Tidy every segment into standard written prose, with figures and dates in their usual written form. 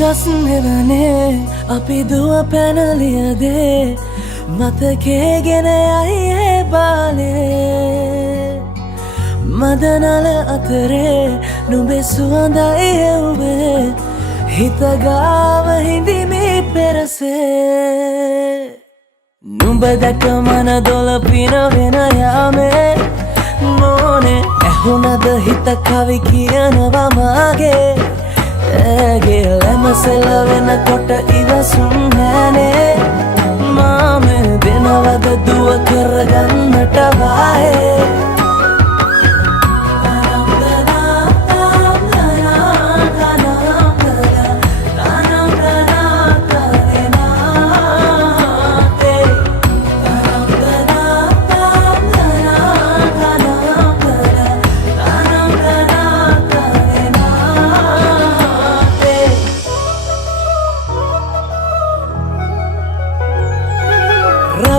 ගස් නෙවනේ අපි දුව පැනලියදේ මතකේ ගෙන යයි ඒ බාලේ මදනල අතරේ නුඹේ සුවඳයි එව්වේ හිත ගාව හිඳිමි පෙරසේ නුඹ දැක මන දොළ පිනවෙන යාමේ මොනේ ඇහුණද හිත කවි කියනවා මාගේ ඇගේ ලැමසෙල වෙනකොට ඉවසුම් නෑනේ මාමේ දෙනවද දුව කරගන්නට වායේ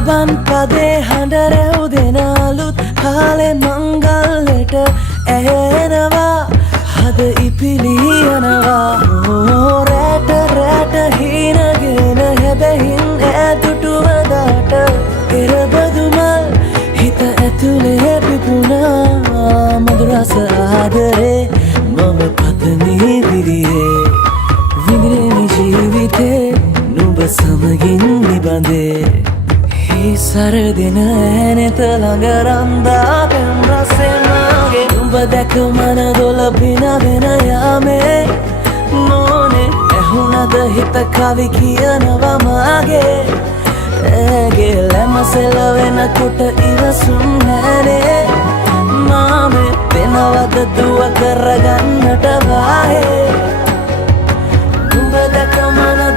රබන් පදේ හඬ රැව් දෙන අලුත් කාලේ මංගල්ලට ඇයෙනවා හද ඉපිලි යනවා රැට රැට හීනගෙන හැබැහින් ඈදුටුවදාට එරබදුමල් හිත ඇතුලේ පිපුණා මధుරස ආදරේ මම පතමි විරියේ විඳින ජීවිතේ නුඹ සමගින් නිබඳේ සරදින ඇනෙත ළඟ රන්දා පෙම් රසේ මාගේ නුඹ දැක මන දොළ පිනවෙන යාමේ මොනේ ඇහුණද හිත කවි කියනවා මාගේ ඇගේ ලැමසෙල වෙනකොට ඉවසුම් නෑනේ මාමේ වෙනවද දුව කරගන්නට වායේ නුඹ දැක මන